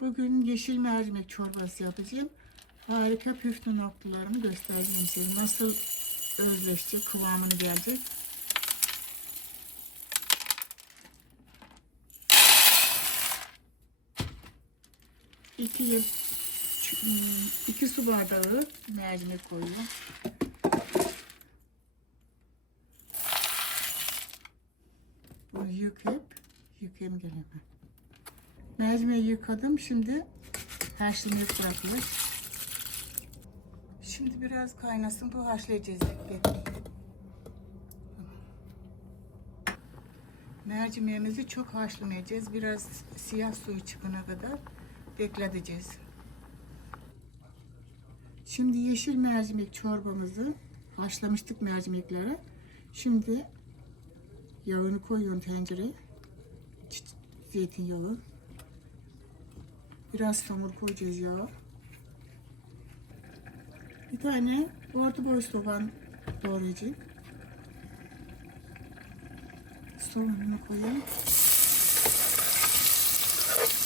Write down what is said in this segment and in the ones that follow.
Bugün yeşil mercimek çorbası yapacağım. Harika püf noktalarını göstereceğim size. Nasıl özleşecek, kıvamını gelecek. İki, iki su bardağı mercimek koyuyorum. Bunu yıkayıp yıkayayım gene ben. Mercimeği yıkadım. Şimdi haşlamayı bırakıyoruz. Şimdi biraz kaynasın. Bu haşlayacağız. Mercimeğimizi çok haşlamayacağız. Biraz siyah suyu çıkana kadar bekleteceğiz. Şimdi yeşil mercimek çorbamızı haşlamıştık mercimeklere. Şimdi yağını koyuyorum tencereye. Zeytinyağı. Biraz samur koyacağız yağı. Bir tane orta boy soğan doğrayacağım. Soğanını koyayım.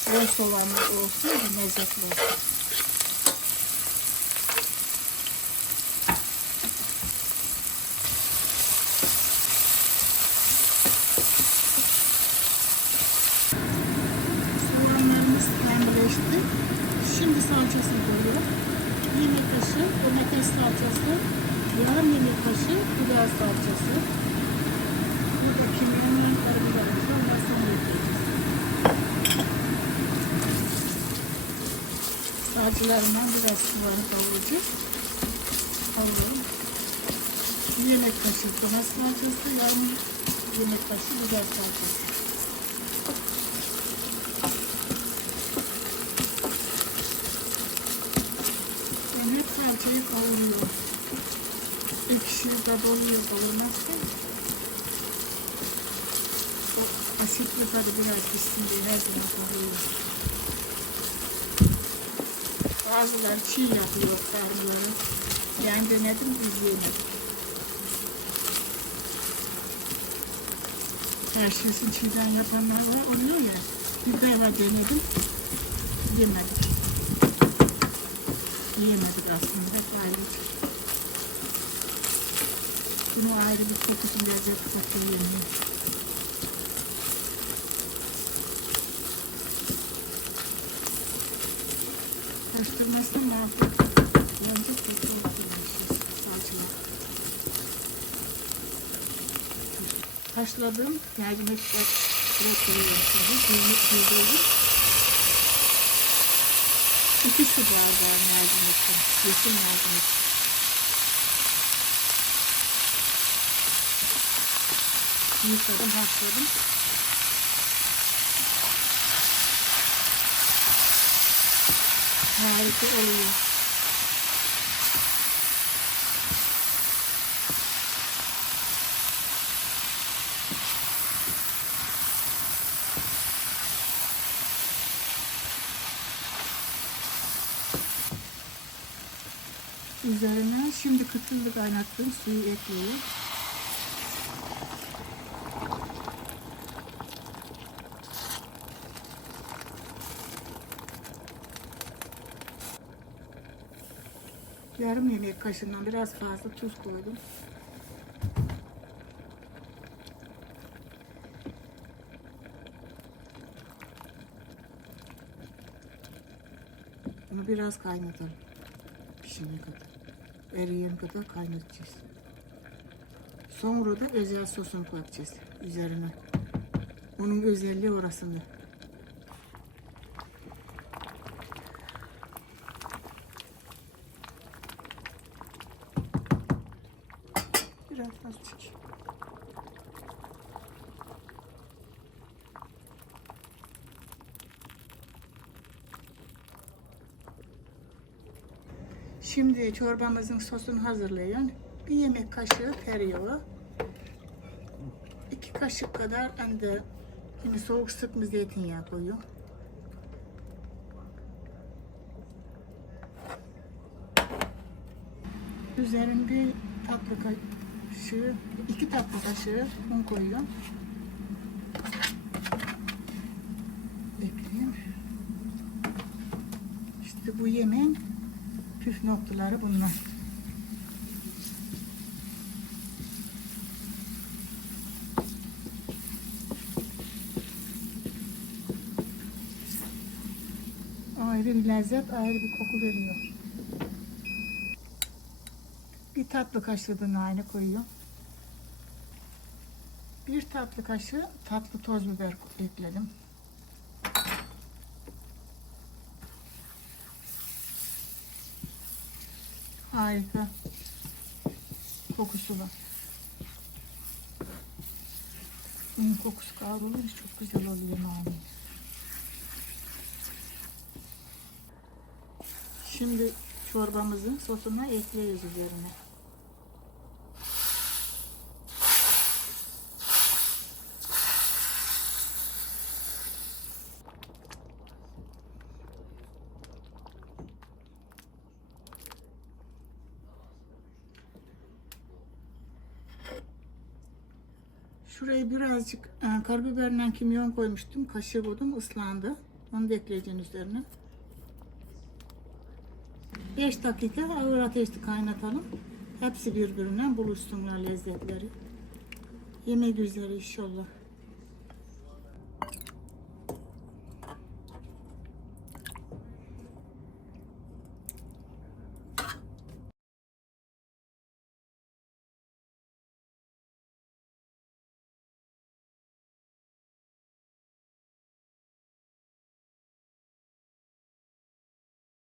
Bol soğanlı olsun lezzetli olsun. Pembeleşti. Şimdi salçasını koyuyorum. Yemek kaşığı domates salçası, yarım yemek kaşığı biber salçası. Burada kimyonun karabiberimiz var. Ondan sonra ekleyeceğiz. Salçalarından biraz soğanı kavuracağız. Kavuruyorum. Yemek kaşığı domates salçası, yarım yemek kaşığı biber salçası. Salçayı kavuruyorum. Ekşi kabuğuyu kavurmazsa o asitli tadı biraz gitsin diye her zaman kavuruyorum. Bazıları çiğ yapıyor sarımları. Ben denedim izleyemedim. Her şeysini çiğden yapanlar var oluyor ya. Bir defa denedim. Yemedim. Yiyemedik aslında hep ayrı. Bunu ayrı bir kokusu lezzet katıyor yemeğe. Karıştırmasına muhakkak bence kötü oturmuşuz salçalı. Haşladım. Mercimekler bırakıyorum şimdi. Suyunu süzdürdüm. İki su bardağı mercimek. Yeşil mercimek. Yıkadım, haşladım. Harika oluyor. Üzerine şimdi kıtırlı kaynattığım suyu ekliyorum. Yarım yemek kaşığından biraz fazla tuz koydum. Bunu biraz kaynatalım. Pişene kadar. Eriyene kadar kaynatacağız. Sonra da özel sosunu koyacağız üzerine. Onun özelliği orasında. Biraz azıcık. Şimdi çorbamızın sosunu hazırlayın. Bir yemek kaşığı tereyağı. iki kaşık kadar hani de yine soğuk sıkma zeytinyağı koyuyorum. Üzerine bir tatlı kaşığı, iki tatlı kaşığı un koyuyorum. Ekleyeyim. İşte bu yemeğin püf noktaları bunlar. Ayrı bir lezzet, ayrı bir koku veriyor. Bir tatlı kaşığı da nane koyuyor. Bir tatlı kaşığı tatlı toz biber ekledim. Harika. Kokusu var. Bunun kokusu kavrulunca çok güzel oluyor nane. Şimdi çorbamızın sosuna ekliyoruz üzerine. Şuraya birazcık e, karabiberle kimyon koymuştum. Kaşığı vurdum ıslandı. Onu da ekleyeceğim üzerine. 5 dakika ağır ateşte kaynatalım. Hepsi birbirinden buluşsunlar lezzetleri. Yemek üzere inşallah.